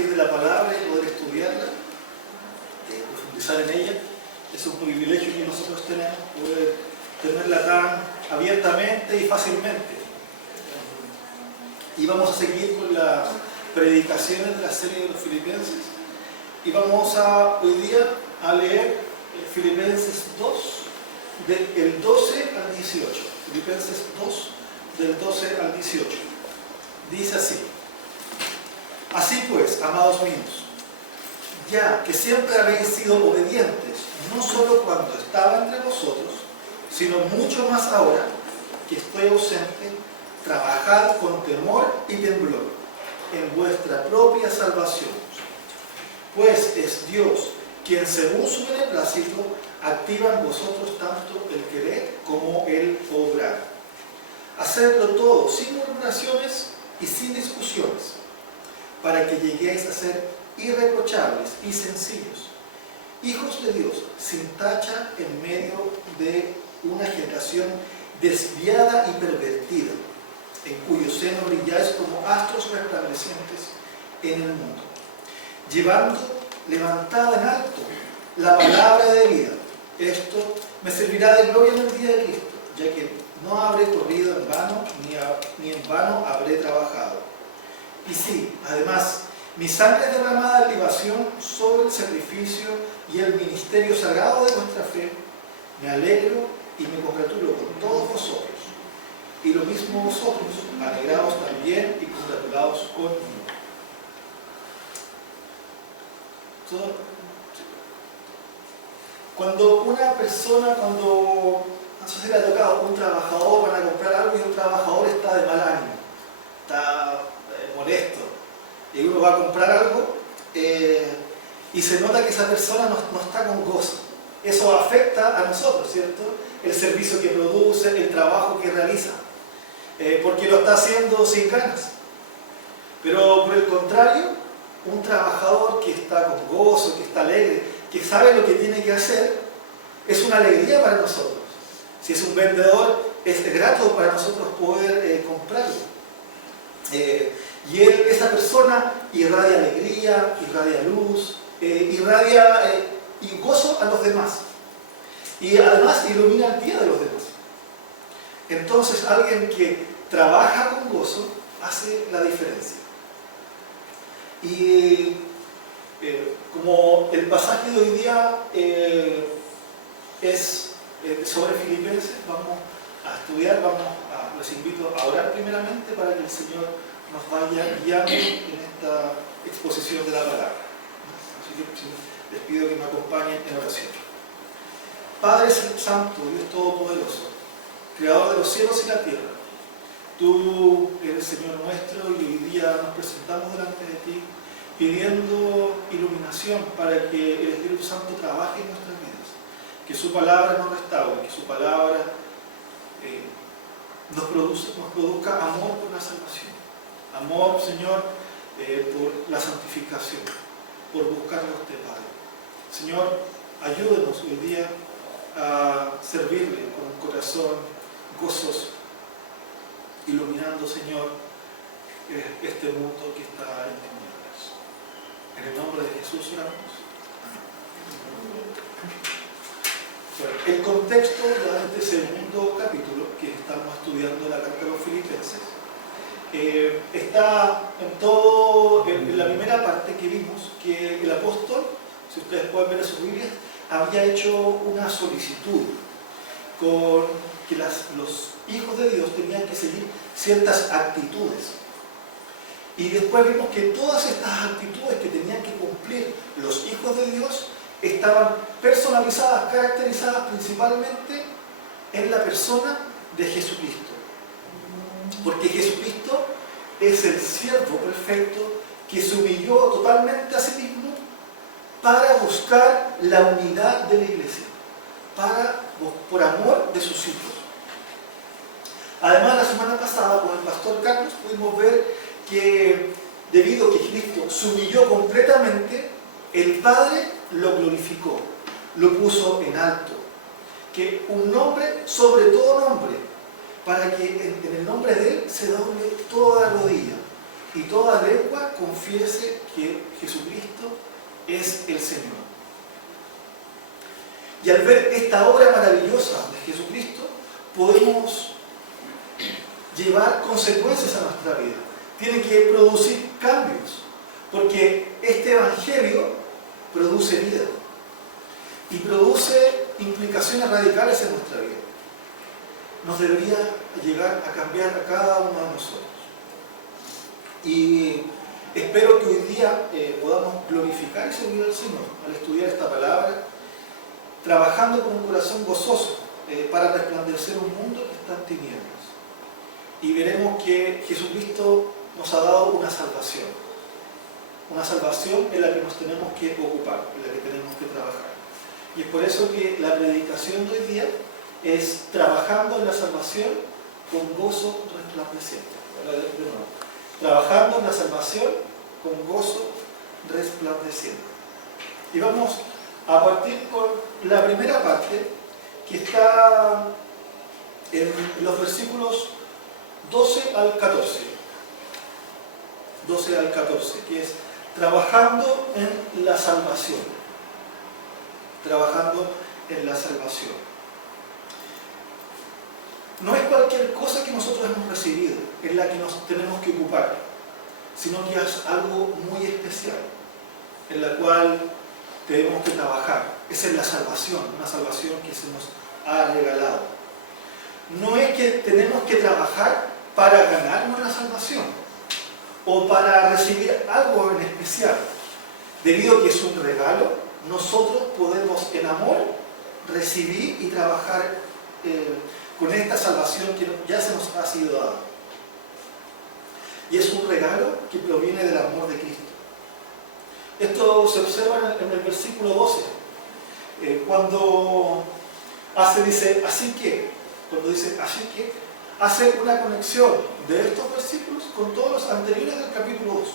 compartir de la palabra y poder estudiarla, profundizar en ella. Es un privilegio que nosotros tenemos, poder tenerla tan abiertamente y fácilmente. Y vamos a seguir con las predicaciones de la serie de los Filipenses. Y vamos hoy día a leer Filipenses 2, del 12 al 18. Filipenses 2, del 12 al 18. Dice así: Así pues, amados míos, ya que siempre habéis sido obedientes, no solo cuando estaba entre vosotros, sino mucho más ahora que estoy ausente, trabajad con temor y temblor en vuestra propia salvación. Pues es Dios quien, según su beneplácito, activa en vosotros tanto el querer como el obrar. Hacedlo todo sin murmuraciones y sin discusiones, para que lleguéis a ser irreprochables y sencillos, hijos de Dios, sin tacha en medio de una generación desviada y pervertida, en cuyo seno brilláis como astros resplandecientes en el mundo, levantada en alto la palabra de vida. Esto me servirá de gloria en el día de Cristo, ya que no habré corrido en vano, ni en vano habré trabajado. Y sí, además, mi sangre es derramada en libación sobre el sacrificio y el ministerio sagrado de vuestra fe. Me alegro y me congratulo con todos vosotros. Y lo mismo vosotros, alegraos también y congratulaos conmigo. Cuando una persona, no sé si le ha tocado un trabajador, van a comprar algo y un trabajador está de mal ánimo, está molesto, y uno va a comprar algo y se nota que esa persona no está con gozo. Eso afecta a nosotros, ¿cierto? El servicio que produce, el trabajo que realiza, porque lo está haciendo sin ganas. Pero por el contrario, un trabajador que está con gozo, que está alegre, que sabe lo que tiene que hacer, es una alegría para nosotros. Si es un vendedor, es grato para nosotros poder comprarlo. Y esa persona irradia alegría, irradia luz, irradia y gozo a los demás. Y además ilumina el día de los demás. Entonces alguien que trabaja con gozo hace la diferencia. Y como el pasaje de hoy día es sobre Filipenses, vamos a estudiar, los invito a orar primeramente para que el Señor nos vaya guiando en esta exposición de la palabra. Así que les pido que me acompañen en oración. Padre Santo, Dios Todopoderoso, Creador de los cielos y la tierra, Tú eres Señor nuestro y hoy día nos presentamos delante de Ti pidiendo iluminación para que el Espíritu Santo trabaje en nuestras vidas, que su palabra nos restaure, que su palabra nos produzca amor por la salvación, amor, Señor, por la santificación, por buscarle a usted, Padre. Señor, ayúdenos hoy día a servirle con un corazón gozoso, iluminando, Señor, este mundo que está en tinieblas. En el nombre de Jesús oramos. Bueno, el contexto de este segundo capítulo que estamos estudiando la carta de los Filipenses está en la primera parte que vimos que el apóstol, si ustedes pueden ver en sus Biblias, había hecho una solicitud con que los hijos de Dios tenían que seguir ciertas actitudes. Y después vimos que todas estas actitudes que tenían que cumplir los hijos de Dios estaban personalizadas, caracterizadas principalmente en la persona de Jesucristo. Porque Jesucristo es el siervo perfecto que se humilló totalmente a sí mismo para buscar la unidad de la iglesia, por amor de sus hijos. Además, la semana pasada con el pastor Carlos pudimos ver que debido a que Cristo se humilló completamente, el Padre lo glorificó, lo puso en alto, que un nombre sobre todo nombre, para que en el nombre de Él se doble toda rodilla, y toda lengua confiese que Jesucristo es el Señor. Y al ver esta obra maravillosa de Jesucristo, podemos llevar consecuencias a nuestra vida. Tiene que producir cambios, porque este Evangelio produce vida y produce implicaciones radicales en nuestra vida. Nos debería llegar a cambiar a cada uno de nosotros. Y espero que hoy día podamos glorificar y servir al Señor al estudiar esta palabra, trabajando con un corazón gozoso para resplandecer un mundo que está en tinieblas. Y veremos que Jesucristo nos ha dado una salvación en la que nos tenemos que ocupar, en la que tenemos que trabajar. Y es por eso que la predicación de hoy día es trabajando en la salvación con gozo resplandeciente. De nuevo, trabajando en la salvación con gozo resplandeciente. Y vamos a partir con la primera parte, que está en los versículos 12 al 14. 12 al 14, que es trabajando en la salvación. Trabajando en la salvación. No es cualquier cosa que nosotros hemos recibido en la que nos tenemos que ocupar, sino que es algo muy especial, en la cual tenemos que trabajar. Esa es la salvación, una salvación que se nos ha regalado. No es que tenemos que trabajar para ganarnos la salvación o para recibir algo en especial. Debido a que es un regalo, nosotros podemos en amor recibir y trabajar con esta salvación que ya se nos ha sido dada. Y es un regalo que proviene del amor de Cristo. Esto se observa en el versículo 12, cuando dice, así que, hace una conexión de estos versículos con todos los anteriores del capítulo 2,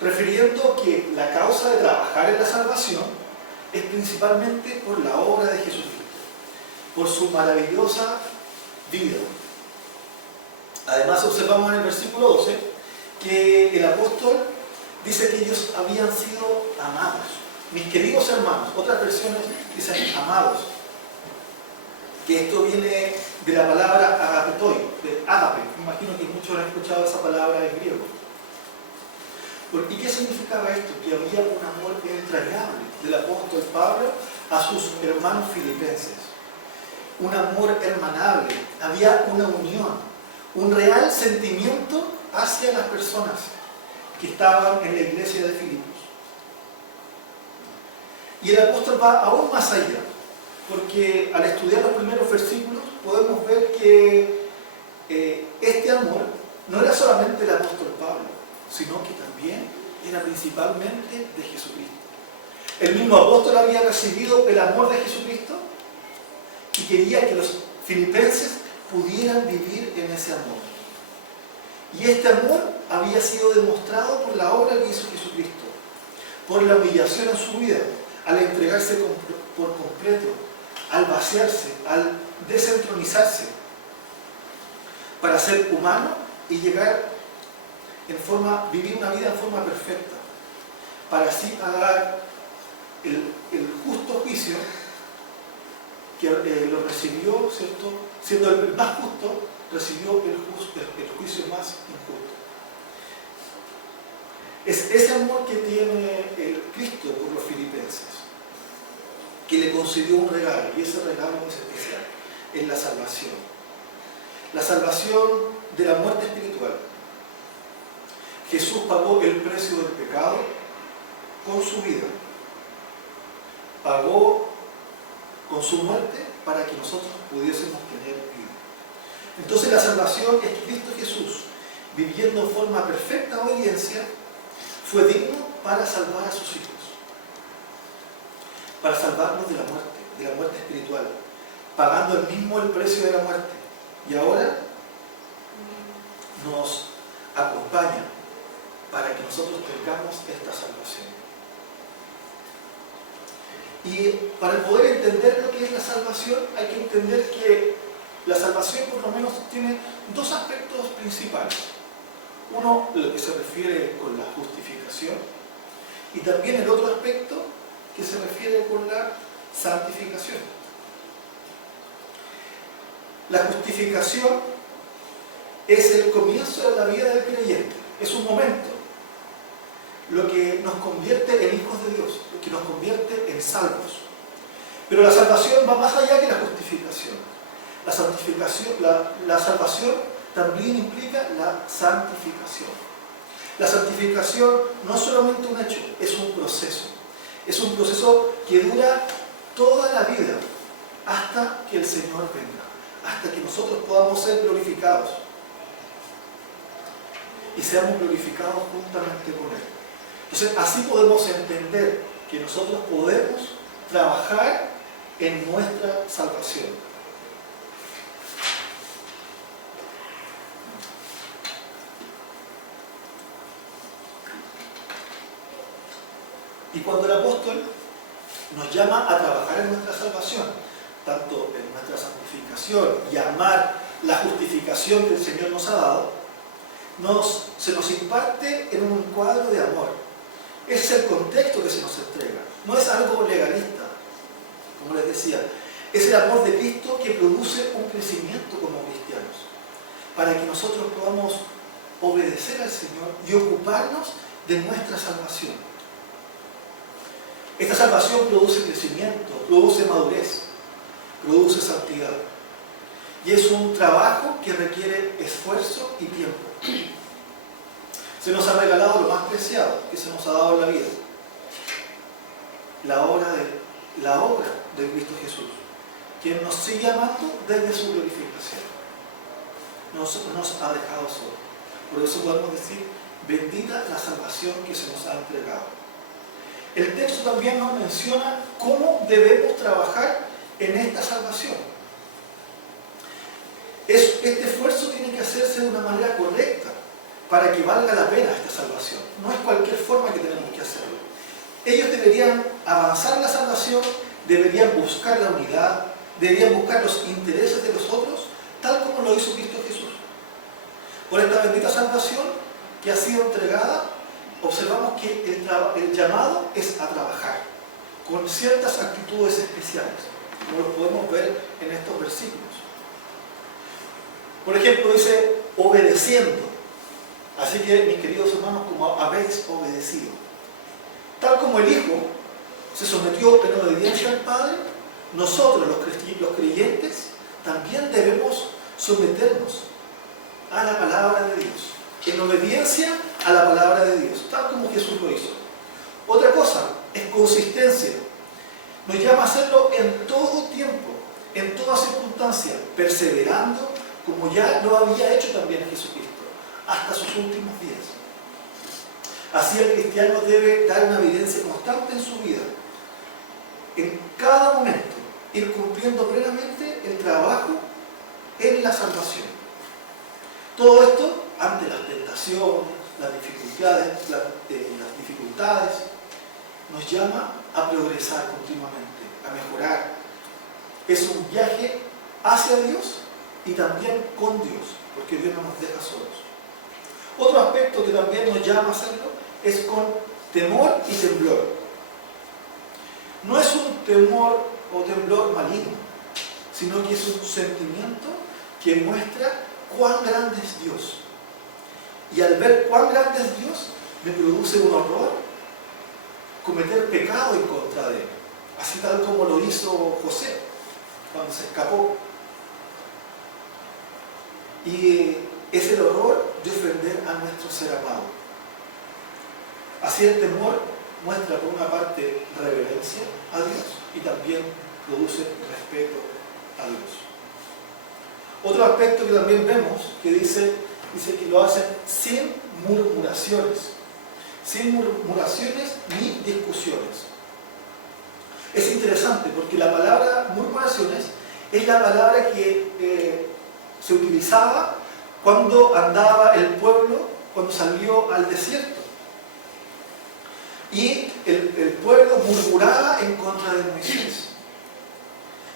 refiriendo que la causa de trabajar en la salvación es principalmente por la obra de Jesucristo, por su maravillosa vida. Además observamos en el versículo 12 que el apóstol dice que ellos habían sido amados. Mis queridos hermanos, otras versiones dicen amados, que esto viene de la palabra agapetoi, de ágape. Me imagino que muchos han escuchado esa palabra en griego. ¿Y qué significaba esto? Que había un amor entrañable del apóstol Pablo a sus hermanos filipenses. Un amor hermanable, había una unión, un real sentimiento hacia las personas que estaban en la iglesia de Filipos. Y el apóstol va aún más allá, porque al estudiar los primeros versículos podemos ver que este amor no era solamente el apóstol Pablo, sino que también era principalmente de Jesucristo. El mismo apóstol había recibido el amor de Jesucristo y quería que los filipenses pudieran vivir en ese amor. Y este amor había sido demostrado por la obra que hizo Jesucristo, por la humillación en su vida, al entregarse por completo, al vaciarse, al desentronizarse, para ser humano y llegar vivir una vida en forma perfecta, para así pagar el justo juicio que lo recibió, ¿cierto? Siendo el más justo, recibió el juicio más injusto. Es ese amor que tiene el Cristo por los filipenses, que le concedió un regalo, y ese regalo es especial, es la salvación. La salvación de la muerte espiritual. Jesús pagó el precio del pecado con su vida. Pagó con su muerte para que nosotros pudiésemos tener vida. Entonces la salvación es Cristo Jesús, viviendo en forma perfecta obediencia, fue digno para salvar a sus hijos, para salvarnos de la muerte espiritual, pagando el mismo el precio de la muerte. Y ahora nos acompaña para que nosotros tengamos esta salvación. Y para poder entender lo que es la salvación, hay que entender que la salvación por lo menos tiene dos aspectos principales. Uno, lo que se refiere con la justificación, y también el otro aspecto que se refiere con la santificación. La justificación es el comienzo de la vida del creyente, es un momento, lo que nos convierte en hijos de Dios, lo que nos convierte en salvos. Pero la salvación va más allá que la justificación. La salvación también implica la santificación. La santificación no es solamente un hecho, es un proceso. Es un proceso que dura toda la vida hasta que el Señor venga, hasta que nosotros podamos ser glorificados y seamos glorificados juntamente con Él. Entonces, así podemos entender que nosotros podemos trabajar en nuestra salvación. Y cuando el apóstol nos llama a trabajar en nuestra salvación, tanto en nuestra santificación y amar la justificación que el Señor nos ha dado, se nos imparte en un cuadro de amor. Ese es el contexto que se nos entrega. No es algo legalista, como les decía. Es el amor de Cristo que produce un crecimiento como cristianos, para que nosotros podamos obedecer al Señor y ocuparnos de nuestra salvación. Esta salvación produce crecimiento, produce madurez, produce santidad. Y es un trabajo que requiere esfuerzo y tiempo. Se nos ha regalado lo más preciado que se nos ha dado en la vida: la obra de Cristo Jesús, quien nos sigue amando desde su glorificación. No nos ha dejado solos. Por eso podemos decir: bendita la salvación que se nos ha entregado. El texto también nos menciona cómo debemos trabajar en esta salvación. Este esfuerzo tiene que hacerse de una manera correcta para que valga la pena esta salvación. No es cualquier forma que tenemos que hacerlo. Ellos deberían avanzar en la salvación, deberían buscar la unidad, deberían buscar los intereses de los otros, tal como lo hizo Cristo Jesús. Por esta bendita salvación que ha sido entregada, observamos que el llamado es a trabajar con ciertas actitudes especiales, como lo podemos ver en estos versículos. Por ejemplo, dice obedeciendo. Así que, mis queridos hermanos, como habéis obedecido. Tal como el Hijo se sometió en obediencia al Padre, nosotros los creyentes también debemos someternos a la palabra de Dios, en obediencia a la palabra de Dios, tal como Jesús lo hizo. Otra cosa es consistencia. Nos llama a hacerlo en todo tiempo, en toda circunstancia, perseverando como ya lo había hecho también Jesucristo, hasta sus últimos días. Así el cristiano debe dar una evidencia constante en su vida, en cada momento, ir cumpliendo plenamente el trabajo en la salvación. Todo esto ante las tentaciones, las dificultades, nos llama a progresar continuamente, a mejorar. Es un viaje hacia Dios y también con Dios, porque Dios no nos deja solos. Otro aspecto que también nos llama a hacerlo es con temor y temblor. No es un temor o temblor maligno, sino que es un sentimiento que muestra cuán grande es Dios. Y al ver cuán grande es Dios, me produce un horror cometer pecado en contra de Él. Así tal como lo hizo José cuando se escapó. Y es el horror de ofender a nuestro ser amado. Así el temor muestra por una parte reverencia a Dios y también produce respeto a Dios. Otro aspecto que también vemos que dice que lo hacen sin murmuraciones ni discusiones. Es interesante porque la palabra murmuraciones es la palabra que se utilizaba cuando andaba el pueblo, cuando salió al desierto. Y el pueblo murmuraba en contra de Moisés.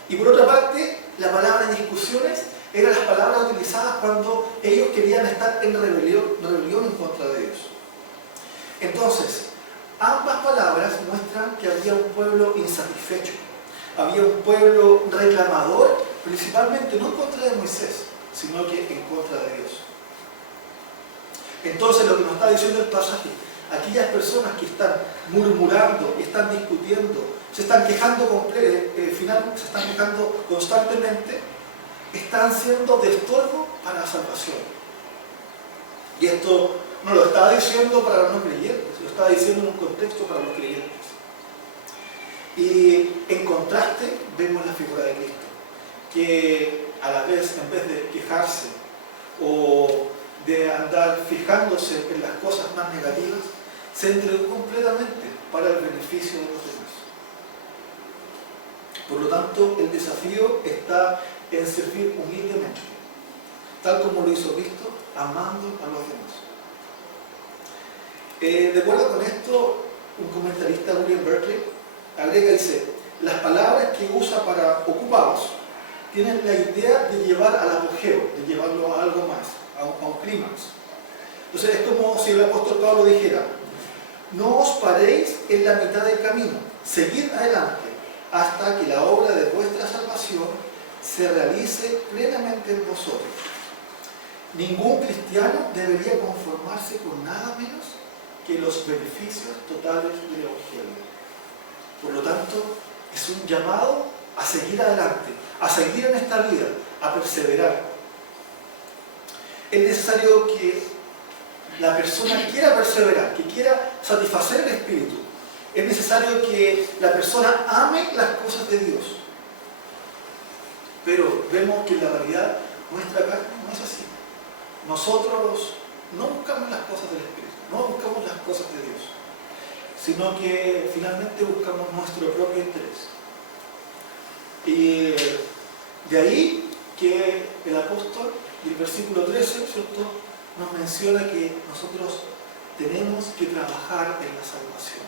Y por otra parte, la palabra discusiones Eran las palabras utilizadas cuando ellos querían estar en rebelión en contra de Dios. Entonces, ambas palabras muestran que había un pueblo insatisfecho, había un pueblo reclamador, principalmente no en contra de Moisés, sino que en contra de Dios. Entonces, lo que nos está diciendo el pasaje, aquellas personas que están murmurando, están discutiendo, se están quejando constantemente, están siendo de estorbo para la salvación. Y esto no lo está diciendo para los no creyentes, lo está diciendo en un contexto para los creyentes. Y en contraste vemos la figura de Cristo, que a la vez, en vez de quejarse o de andar fijándose en las cosas más negativas, se entregó completamente para el beneficio de los demás. Por lo tanto, el desafío está en servir humildemente, tal como lo hizo Cristo, amando a los demás. De acuerdo con esto, un comentarista, William Berkeley, agrega, dice, las palabras que usa para ocupados tienen la idea de llevar al apogeo, de llevarlo a algo más, a un clímax. Entonces es como si el apóstol Pablo dijera, no os paréis en la mitad del camino, seguid adelante hasta que la obra de vuestra salvación se realice plenamente en vosotros. Ningún cristiano debería conformarse con nada menos que los beneficios totales del Evangelio. Por lo tanto, es un llamado a seguir adelante, a seguir en esta vida, a perseverar. Es necesario que la persona quiera perseverar, que quiera satisfacer el Espíritu. Es necesario que la persona ame las cosas de Dios. Pero vemos que en la realidad nuestra carne no es así. Nosotros no buscamos las cosas del Espíritu, no buscamos las cosas de Dios, sino que finalmente buscamos nuestro propio interés. Y de ahí que el apóstol, y el versículo 13, ¿cierto?, nos menciona que nosotros tenemos que trabajar en la salvación,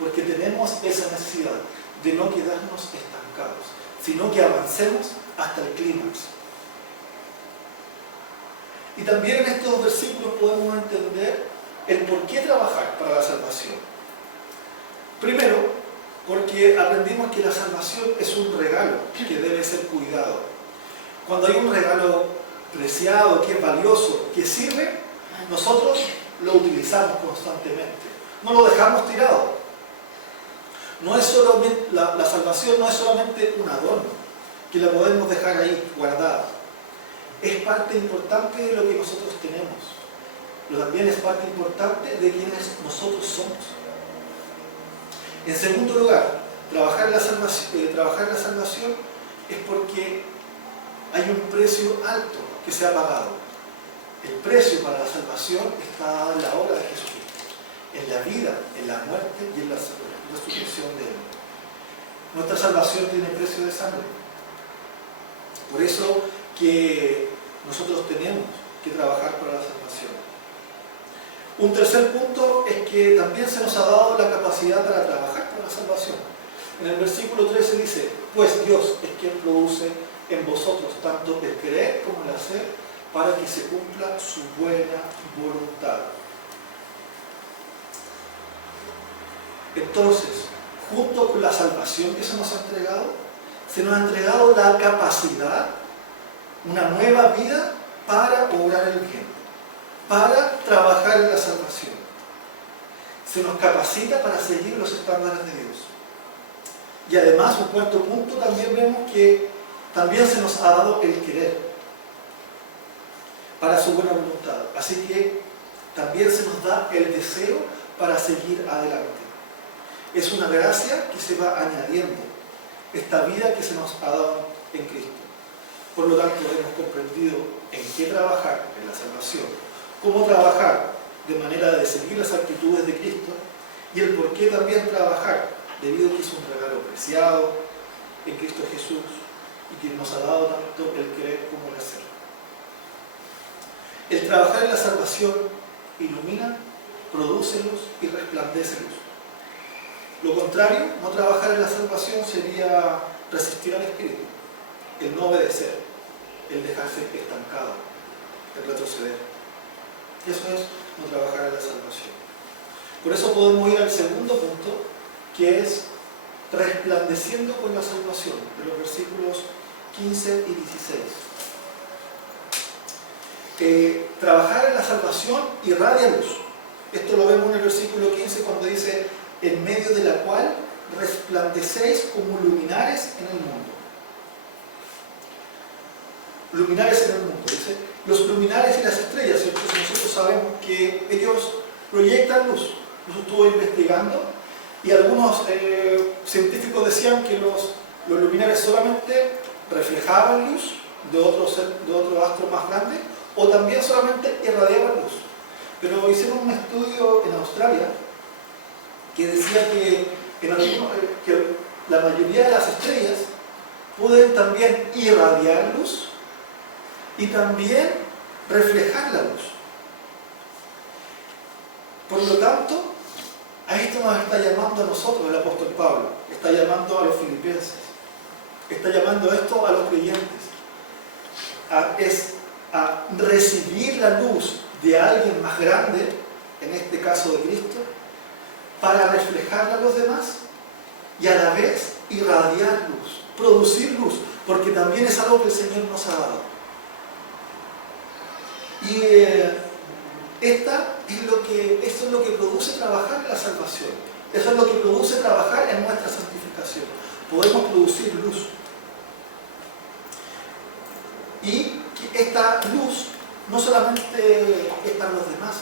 porque tenemos esa necesidad de no quedarnos estancados, sino que avancemos hasta el clímax. Y también en estos versículos podemos entender el por qué trabajar para la salvación. Primero, porque aprendimos que la salvación es un regalo que debe ser cuidado. Cuando hay un regalo preciado, que es valioso, que sirve, nosotros lo utilizamos constantemente. No lo dejamos tirado. No es solamente, la salvación no es solamente un adorno, que la podemos dejar ahí guardada. Es parte importante de lo que nosotros tenemos, pero también es parte importante de quienes nosotros somos. En segundo lugar, trabajar en la salvación es porque hay un precio alto que se ha pagado. El precio para la salvación está dado en la obra de Jesucristo, en la vida, en la muerte y en la resurrección de Él. Nuestra salvación tiene precio de sangre. Por eso que nosotros tenemos que trabajar para la salvación. Un tercer punto es que también se nos ha dado la capacidad para trabajar para la salvación. En el versículo 13 dice, pues Dios es quien produce en vosotros tanto el querer como el hacer para que se cumpla su buena voluntad. Entonces, junto con la salvación que se nos ha entregado la capacidad, una nueva vida para obrar el bien, para trabajar en la salvación. Se nos capacita para seguir los estándares de Dios. Y además, un cuarto punto, también vemos que también se nos ha dado el querer para su buena voluntad. Así que también se nos da el deseo para seguir adelante. Es una gracia que se va añadiendo, esta vida que se nos ha dado en Cristo. Por lo tanto, hemos comprendido en qué trabajar en la salvación, cómo trabajar de manera de seguir las actitudes de Cristo y el por qué también trabajar, debido a que es un regalo preciado en Cristo Jesús y que nos ha dado tanto el querer como el hacer. El trabajar en la salvación ilumina, prodúcelos y resplandécelos. Lo contrario, no trabajar en la salvación sería resistir al Espíritu, el no obedecer. el dejarse estancado, el retroceder. Eso es no trabajar en la salvación. Por eso podemos ir al segundo punto, que es resplandeciendo con la salvación, de los versículos 15 y 16. Trabajar en la salvación irradia luz. Esto lo vemos en el versículo 15 cuando dice, en medio de la cual resplandecéis como luminares en el mundo. Luminares en el mundo, dice. Los luminares y las estrellas, ¿cierto? Nosotros sabemos que ellos proyectan luz. Yo estuve investigando y algunos científicos decían que los luminares solamente reflejaban luz de otro astro más grande o también solamente irradiaban luz. Pero hicieron un estudio en Australia que decía que la mayoría de las estrellas pueden también irradiar luz y también reflejar la luz. Por lo tanto, a esto nos está llamando a nosotros el apóstol Pablo, está llamando a los filipenses, está llamando esto a los creyentes, a recibir la luz de alguien más grande, en este caso de Cristo, para reflejarla a los demás y a la vez irradiar luz, producir luz, porque también es algo que el Señor nos ha dado. Y eso es lo que produce trabajar en la salvación, eso es lo que produce trabajar en nuestra santificación. Podemos producir luz. Y que esta luz no solamente es para los demás,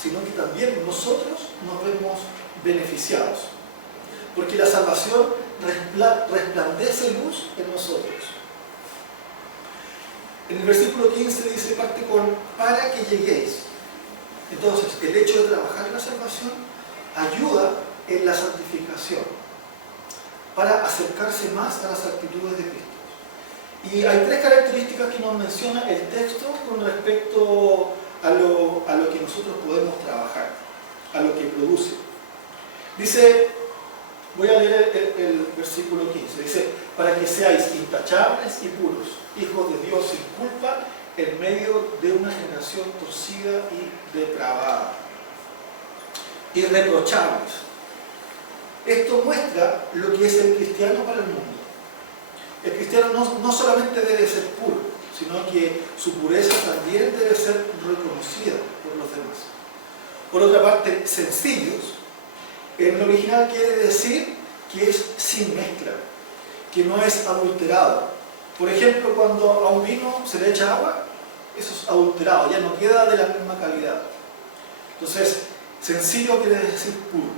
sino que también nosotros nos vemos beneficiados. Porque la salvación resplandece luz en nosotros. En el versículo 15 dice, parte con para que lleguéis. Entonces, el hecho de trabajar en la salvación ayuda en la santificación para acercarse más a las actitudes de Cristo. Y hay tres características que nos menciona el texto con respecto a lo que nosotros podemos trabajar, a lo que produce. Dice, voy a leer el versículo 15, dice, para que seáis intachables y puros, hijos de Dios sin culpa, en medio de una generación torcida y depravada. Irreprochables. Esto muestra lo que es el cristiano para el mundo. El cristiano no solamente debe ser puro, sino que su pureza también debe ser reconocida por los demás. Por otra parte, sencillos, en el original quiere decir que es sin mezcla, que no es adulterado. Por ejemplo, cuando a un vino se le echa agua, eso es adulterado, ya no queda de la misma calidad. Entonces, sencillo quiere decir puro.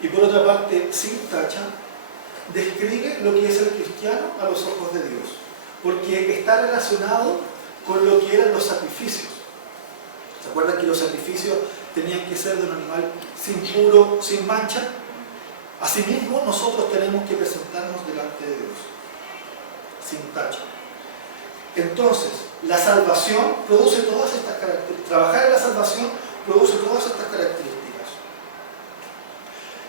Y por otra parte, sin tacha, describe lo que es el cristiano a los ojos de Dios, porque está relacionado con lo que eran los sacrificios. ¿Se acuerdan que los sacrificios tenían que ser de un animal sin puro, sin mancha? Asimismo, nosotros tenemos que presentarnos delante de Dios, sin tacha. Entonces, la salvación produce todas estas características. Trabajar en la salvación produce todas estas características.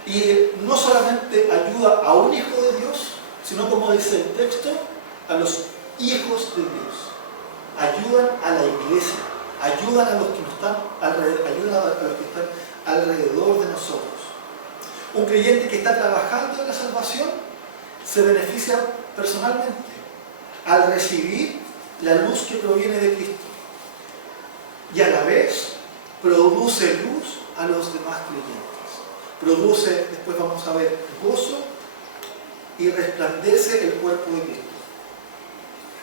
Y no solamente ayuda a un hijo de Dios, sino, como dice el texto, a los hijos de Dios. Ayudan a la iglesia, ayudan a los que están alrededor de nosotros. Un creyente que está trabajando en la salvación se beneficia personalmente al recibir la luz que proviene de Cristo y a la vez produce luz a los demás creyentes. Produce, después vamos a ver, gozo y resplandece el cuerpo de Cristo.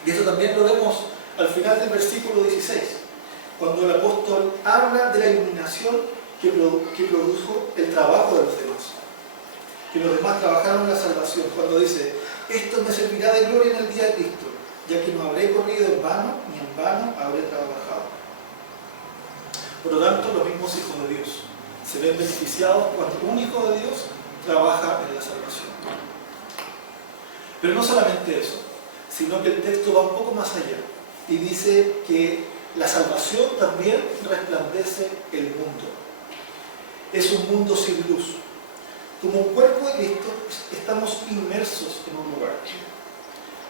Y eso también lo vemos al final del versículo 16, cuando el apóstol habla de la iluminación que produjo el trabajo de los demás. Que los demás trabajaron en la salvación, cuando dice, esto me servirá de gloria en el día de Cristo, ya que no habré corrido en vano, ni en vano habré trabajado. Por lo tanto, los mismos hijos de Dios se ven beneficiados cuando un hijo de Dios trabaja en la salvación. Pero no solamente eso, sino que el texto va un poco más allá y dice que la salvación también resplandece el mundo. Es un mundo sin luz. Como un cuerpo de Cristo estamos inmersos en un lugar.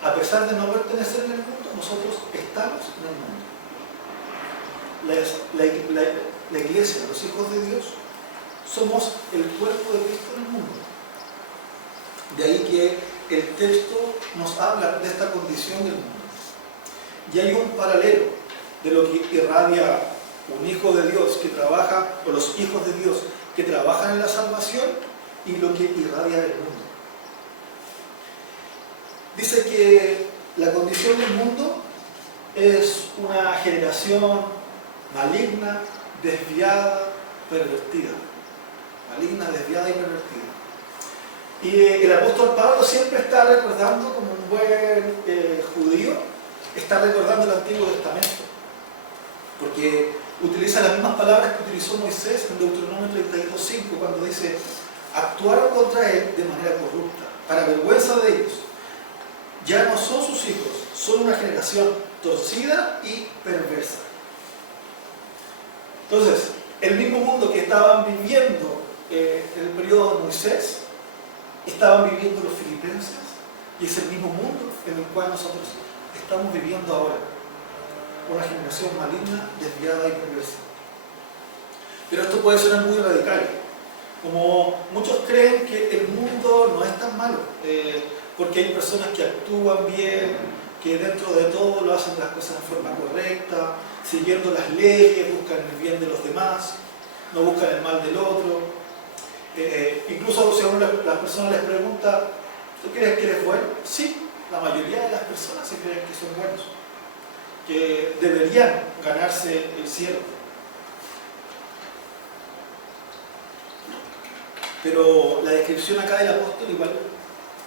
A pesar de no pertenecer en el mundo, nosotros estamos en el mundo. La iglesia, los hijos de Dios, somos el cuerpo de Cristo en el mundo. De ahí que el texto nos habla de esta condición del mundo. Y hay un paralelo de lo que irradia un hijo de Dios que trabaja, o los hijos de Dios que trabajan en la salvación, y lo que irradia del mundo. Dice que la condición del mundo es una generación maligna, desviada, pervertida. Maligna, desviada y pervertida. Y el apóstol Pablo siempre está recordando, como un buen judío, está recordando el Antiguo Testamento. Porque utiliza las mismas palabras que utilizó Moisés en Deuteronomio 32:5, cuando dice: actuaron contra él de manera corrupta, para vergüenza de ellos. Ya no son sus hijos, son una generación torcida y perversa. Entonces, el mismo mundo que estaban viviendo en el periodo de Moisés, estaban viviendo los filipenses, y es el mismo mundo en el cual nosotros estamos viviendo ahora. Una generación maligna, desviada y perversa. Pero esto puede sonar muy radical. Como muchos creen que el mundo no es tan malo, porque hay personas que actúan bien, que dentro de todo lo hacen las cosas de forma correcta, siguiendo las leyes, buscan el bien de los demás, no buscan el mal del otro. Incluso si a uno las personas les pregunta: ¿tú crees que eres bueno? Sí, la mayoría de las personas se creen que son buenos, que deberían ganarse el cielo. Pero la descripción acá del apóstol igual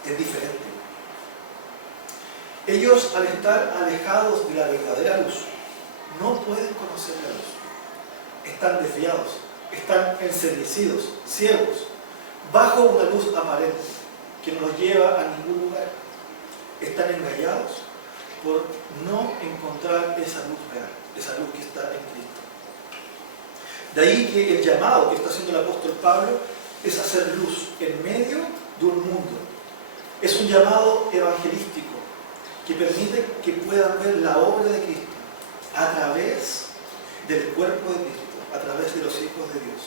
es diferente. Ellos, al estar alejados de la verdadera luz, no pueden conocer la luz. Están desviados, están enceguecidos, ciegos, bajo una luz aparente que no los lleva a ningún lugar. Están engañados por no encontrar esa luz real, esa luz que está en Cristo. De ahí que el llamado que está haciendo el apóstol Pablo es hacer luz en medio de un mundo. Es un llamado evangelístico que permite que puedan ver la obra de Cristo a través del cuerpo de Cristo, a través de los hijos de Dios,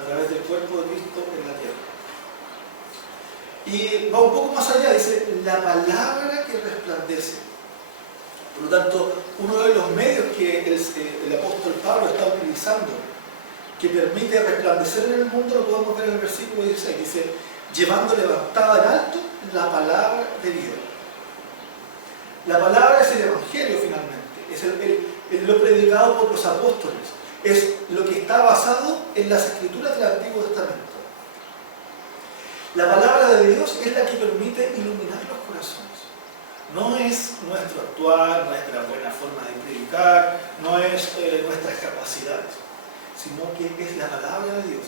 a través del cuerpo de Cristo en la tierra. Y va un poco más allá, dice: la palabra que resplandece. Por lo tanto, uno de los medios que el apóstol Pablo está utilizando, que permite resplandecer en el mundo, lo podemos ver en el versículo 16. Dice: llevando levantada en alto la palabra de vida. La palabra es el evangelio finalmente, es lo predicado por los apóstoles, es lo que está basado en las escrituras del Antiguo Testamento. La palabra de Dios es la que permite iluminar los corazones. No es nuestro actuar, nuestra buena forma de predicar, no es nuestras capacidades, sino que es la palabra de Dios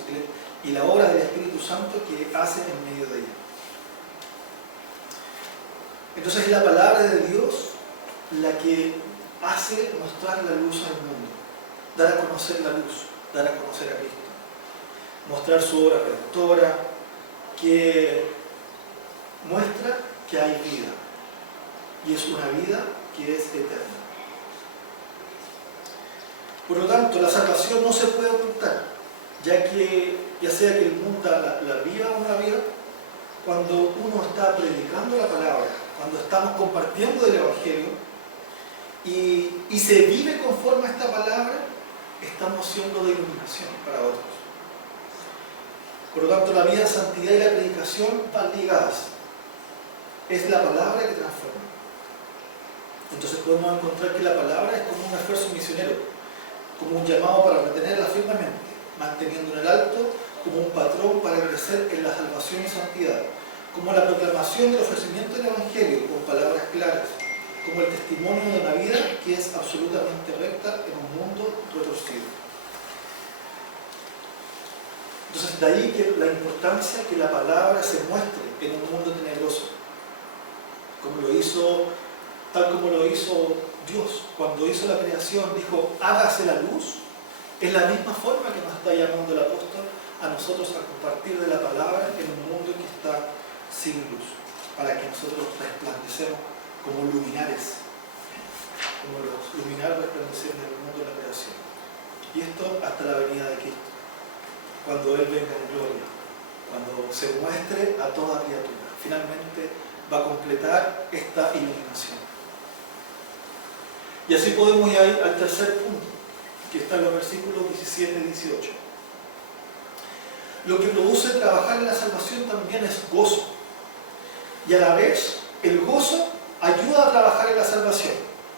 y la obra del Espíritu Santo que hace en medio de ella. Entonces es la palabra de Dios la que hace mostrar la luz al mundo, dar a conocer la luz, dar a conocer a Cristo, mostrar su obra redentora, que muestra que hay vida, y es una vida que es eterna. Por lo tanto, la salvación no se puede ocultar, ya sea que el mundo la viva o no la viva. Cuando uno está predicando la palabra, cuando estamos compartiendo el Evangelio y se vive conforme a esta palabra, estamos siendo de iluminación para otros. Por lo tanto, la vida de santidad y la predicación van ligadas. Es la palabra que transforma. Entonces podemos encontrar que la palabra es como un esfuerzo misionero, como un llamado para retenerla firmemente, manteniendo en el alto, como un patrón para crecer en la salvación y santidad, como la proclamación del ofrecimiento del Evangelio con palabras claras, como el testimonio de una vida que es absolutamente recta en un mundo retorcido. Entonces, de ahí que la importancia que la palabra se muestre en un mundo tenebroso, tal como lo hizo Dios. Cuando hizo la creación, dijo: hágase la luz. Es la misma forma que nos está llamando el apóstol a nosotros a compartir de la palabra en un mundo que está sin luz, para que nosotros resplandecemos como luminares como los luminares resplandecieron en el mundo de la creación. Y esto hasta la venida de Cristo, cuando Él venga en gloria, cuando se muestre a toda criatura. Finalmente va a completar esta iluminación. Y así podemos ir al tercer punto, que está en los versículos 17 y 18. Lo que produce trabajar en la salvación también es gozo. Y a la vez, el gozo ayuda a trabajar en la salvación.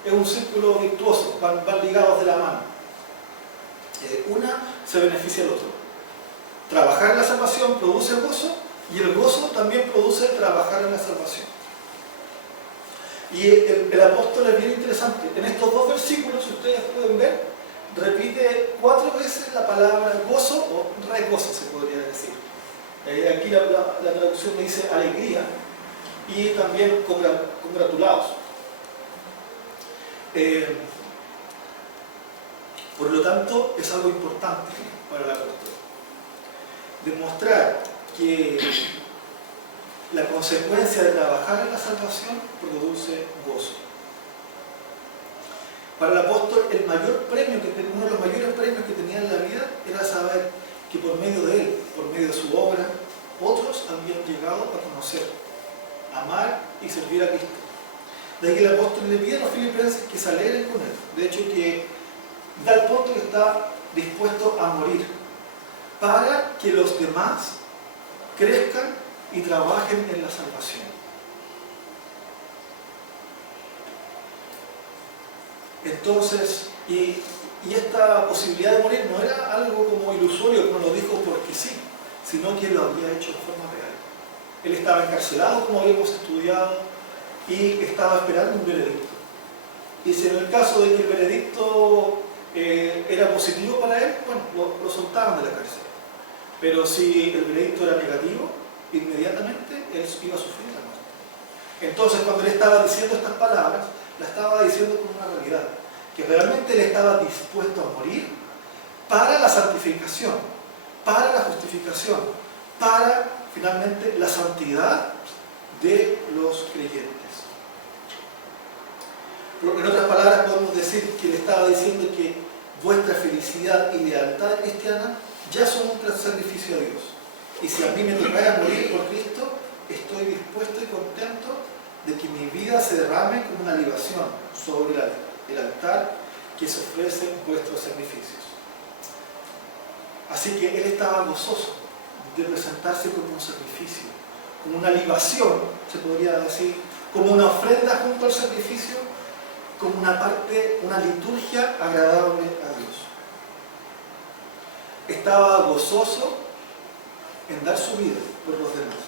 Es un círculo virtuoso, van ligados de la mano. Una se beneficia del otro. Trabajar en la salvación produce gozo, y el gozo también produce trabajar en la salvación. Y el apóstol es bien interesante. En estos dos versículos, si ustedes pueden ver, repite 4 veces la palabra gozo o regozo, se podría decir. Aquí la traducción me dice alegría y también congratulados. Por lo tanto, es algo importante para el apóstol. Demostrar que la consecuencia de trabajar en la salvación produce gozo. Para el apóstol, uno de los mayores premios que tenía en la vida era saber que por medio de él, por medio de su obra, otros habían llegado a conocer, amar y servir a Cristo. De ahí que el apóstol le pide a los filipenses que se alegren con él. De hecho, que da el punto que está dispuesto a morir para que los demás crezcan y trabajen en la salvación. Entonces, y esta posibilidad de morir no era algo como ilusorio, como lo dijo porque sí, sino que lo había hecho de forma real. Él estaba encarcelado, como habíamos estudiado, y estaba esperando un veredicto. Y si en el caso de que el veredicto era positivo para él, bueno, lo soltaban de la cárcel. Pero si el veredicto era negativo, inmediatamente él iba a sufrir la muerte. Entonces, cuando él estaba diciendo estas palabras, la estaba diciendo con una realidad, que realmente él estaba dispuesto a morir para la santificación, para la justificación, para finalmente la santidad de los creyentes. En otras palabras, podemos decir que le estaba diciendo que vuestra felicidad y lealtad cristiana ya son un sacrificio a Dios. Y si a mí me tocara morir por Cristo, estoy dispuesto y contento de que mi vida se derrame como una libación sobre el altar que se ofrece en vuestros sacrificios. Así que él estaba gozoso de presentarse como un sacrificio, como una libación, se podría decir, como una ofrenda junto al sacrificio, como una parte, una liturgia agradable a Dios. Estaba gozoso en dar su vida por los demás,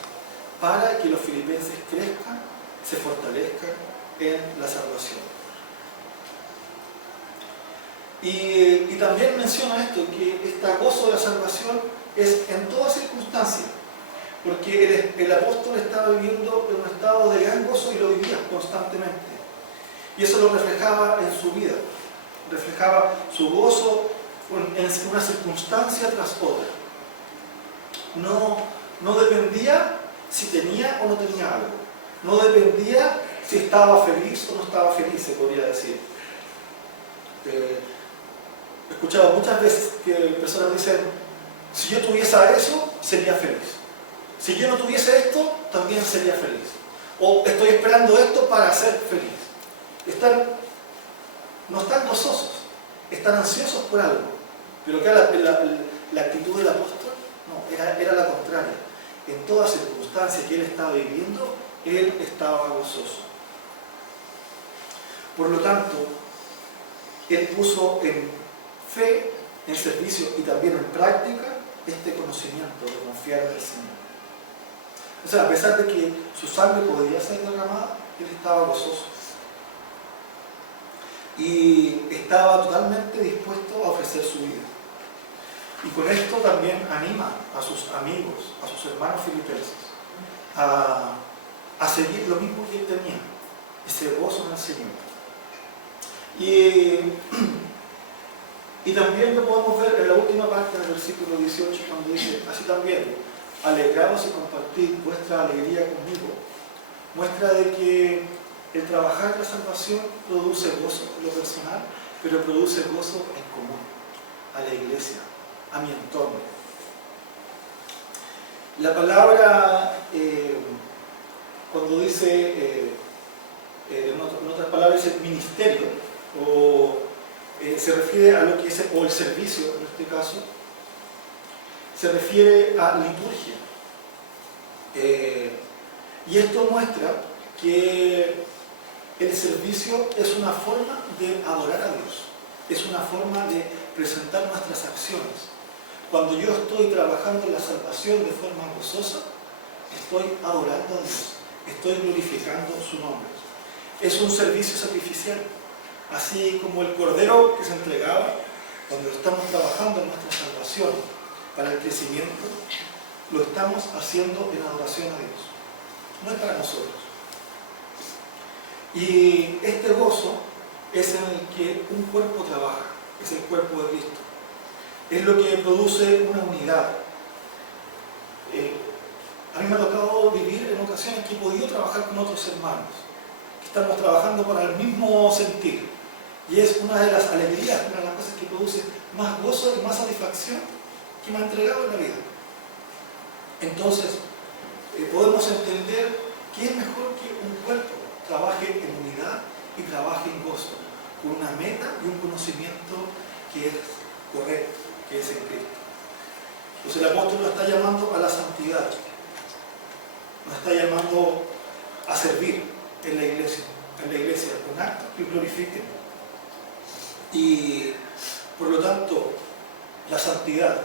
para que los filipenses crezcan, se fortalezcan en la salvación. Y también menciona esto, que este gozo de la salvación es en toda circunstancia, porque el apóstol estaba viviendo en un estado de gran gozo y lo vivía constantemente. Y eso lo reflejaba en su vida, reflejaba su gozo en una circunstancia tras otra. No dependía si tenía o no tenía algo. No dependía si estaba feliz o no estaba feliz, se podría decir. He escuchado muchas veces que personas dicen, si yo tuviese eso, sería feliz. Si yo no tuviese esto, también sería feliz. O estoy esperando esto para ser feliz. No están gozosos, están ansiosos por algo. Pero que la actitud del apóstol no, era la contraria. En toda circunstancia que él estaba viviendo, él estaba gozoso. Por lo tanto, él puso en fe, en servicio y también en práctica este conocimiento de confiar en el Señor. O sea, a pesar de que su sangre podría ser derramada, él estaba gozoso. Y estaba totalmente dispuesto a ofrecer su vida. Y con esto también anima a sus amigos, a sus hermanos filipenses, a seguir lo mismo que él tenía, ese gozo en el Señor. Y también lo podemos ver en la última parte del versículo 18, cuando dice, así también, alegraos y compartid vuestra alegría conmigo. Muestra de que El trabajar la salvación produce gozo en lo personal, pero produce gozo en común, a la iglesia, a mi entorno. La palabra, cuando dice, en otras palabras, dice ministerio, o se refiere a lo que es o el servicio, en este caso, se refiere a liturgia. Y esto muestra que el servicio es una forma de adorar a Dios, es una forma de presentar nuestras acciones. Cuando yo estoy trabajando en la salvación de forma gozosa, estoy adorando a Dios, estoy glorificando su nombre. Es un servicio sacrificial, así como el cordero que se entregaba cuando estamos trabajando en nuestra salvación para el crecimiento, lo estamos haciendo en adoración a Dios, no es para nosotros. Y este gozo es en el que un cuerpo trabaja, es el cuerpo de Cristo. Es lo que produce una unidad. A mí me ha tocado vivir en ocasiones que he podido trabajar con otros hermanos, que estamos trabajando para el mismo sentir. Y es una de las alegrías, una de las cosas que produce más gozo y más satisfacción que me ha entregado en la vida. Entonces, podemos entender que es mejor que un cuerpo trabaje en unidad y trabaje en gozo, con una meta y un conocimiento que es correcto, que es en Cristo. Entonces el apóstol nos está llamando a la santidad, nos está llamando a servir en la iglesia con actos que glorifiquen. Y por lo tanto, la santidad,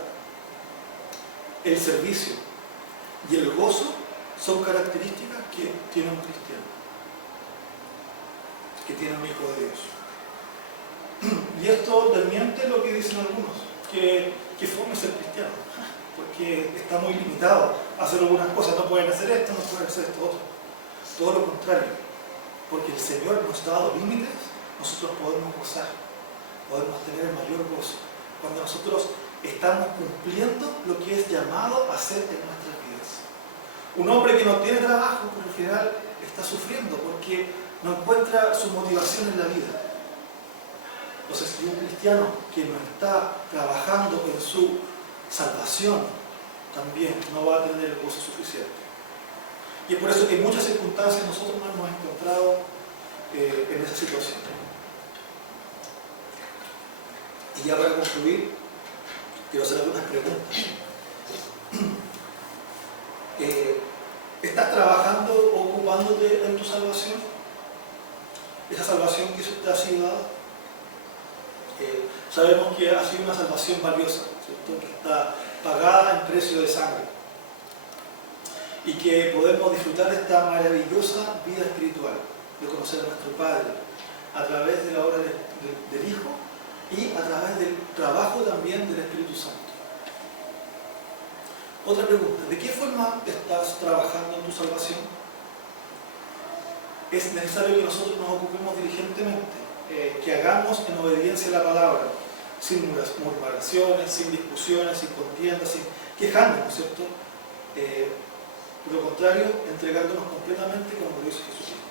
el servicio y el gozo son características que tiene un cristiano, que tiene un hijo de Dios. Y esto desmiente lo que dicen algunos, que fome ser cristiano, porque está muy limitado a hacer algunas cosas, no pueden hacer esto, no pueden hacer esto otro. Todo lo contrario, porque el Señor nos ha dado límites, nosotros podemos gozar, podemos tener el mayor gozo, cuando nosotros estamos cumpliendo lo que es llamado a hacer en nuestras vidas. Un hombre que no tiene trabajo, por lo general, está sufriendo porque no encuentra su motivación en la vida. Entonces, si un cristiano que no está trabajando en su salvación, también no va a tener el gozo suficiente. Y es por eso que en muchas circunstancias nosotros nos hemos encontrado en esa situación. Y ya para concluir, quiero hacer algunas preguntas. ¿Estás trabajando o ocupándote en tu salvación? Esa salvación que te ha sido dada. Sabemos que ha sido una salvación valiosa, ¿cierto? Que está pagada en precio de sangre. Y que podemos disfrutar de esta maravillosa vida espiritual, de conocer a nuestro Padre, a través de la obra del Hijo y a través del trabajo también del Espíritu Santo. Otra pregunta, ¿de qué forma estás trabajando en tu salvación? Es necesario que nosotros nos ocupemos diligentemente, que hagamos en obediencia a la palabra, sin murmuraciones, sin discusiones, sin contiendas, sin quejándonos, ¿cierto? Por lo contrario, entregándonos completamente como lo hizo Jesucristo.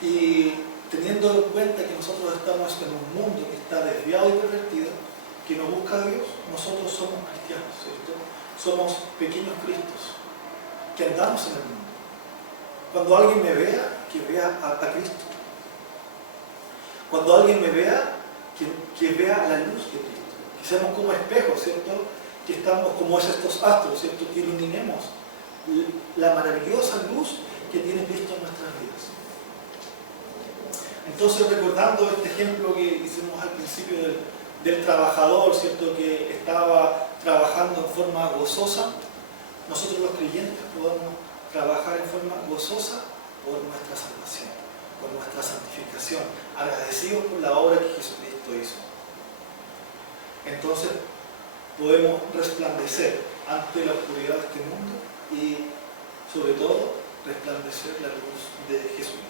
Y teniendo en cuenta que nosotros estamos en un mundo que está desviado y pervertido, que no busca a Dios, nosotros somos cristianos, ¿cierto? Somos pequeños Cristos, que andamos en el mundo. Cuando alguien me vea, que vea a Cristo. Cuando alguien me vea, que vea la luz de Cristo. Que seamos como espejos, ¿cierto? Que estamos como estos astros, ¿cierto? Que iluminemos la maravillosa luz que tiene Cristo en nuestras vidas. Entonces, recordando este ejemplo que hicimos al principio del trabajador, ¿cierto? Que estaba trabajando en forma gozosa, nosotros los creyentes podemos trabajar en forma gozosa por nuestra salvación, por nuestra santificación, agradecidos por la obra que Jesucristo hizo. Entonces, podemos resplandecer ante la oscuridad de este mundo y, sobre todo, resplandecer la luz de Jesucristo.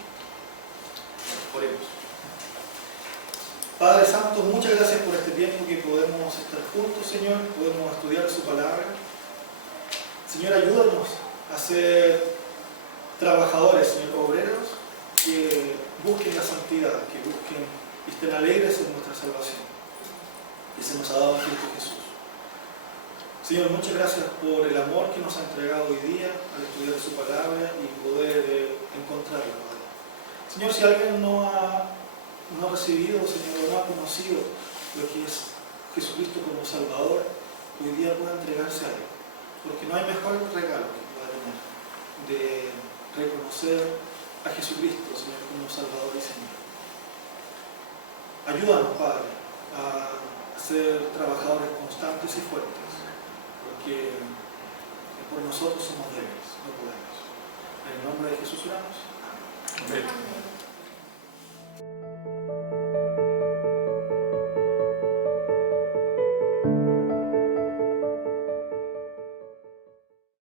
Oremos. Padre Santo, muchas gracias por este tiempo que podemos estar juntos, Señor, podemos estudiar su palabra. Señor, ayúdanos a ser trabajadores, Señor, obreros, que busquen la santidad, que busquen y estén alegres en nuestra salvación, que se nos ha dado en Cristo Jesús. Señor, muchas gracias por el amor que nos ha entregado hoy día al estudiar su palabra y poder encontrarla, Padre. Señor, si alguien no ha recibido, Señor, o no ha conocido lo que es Jesucristo como Salvador, hoy día pueda entregarse a Él, porque no hay mejor regalo que pueda tener de reconocer a Jesucristo, Señor, como Salvador y Señor. Ayúdanos, Padre, a ser trabajadores constantes y fuertes, porque por nosotros somos débiles, no podemos. En el nombre de Jesús oramos. Amén.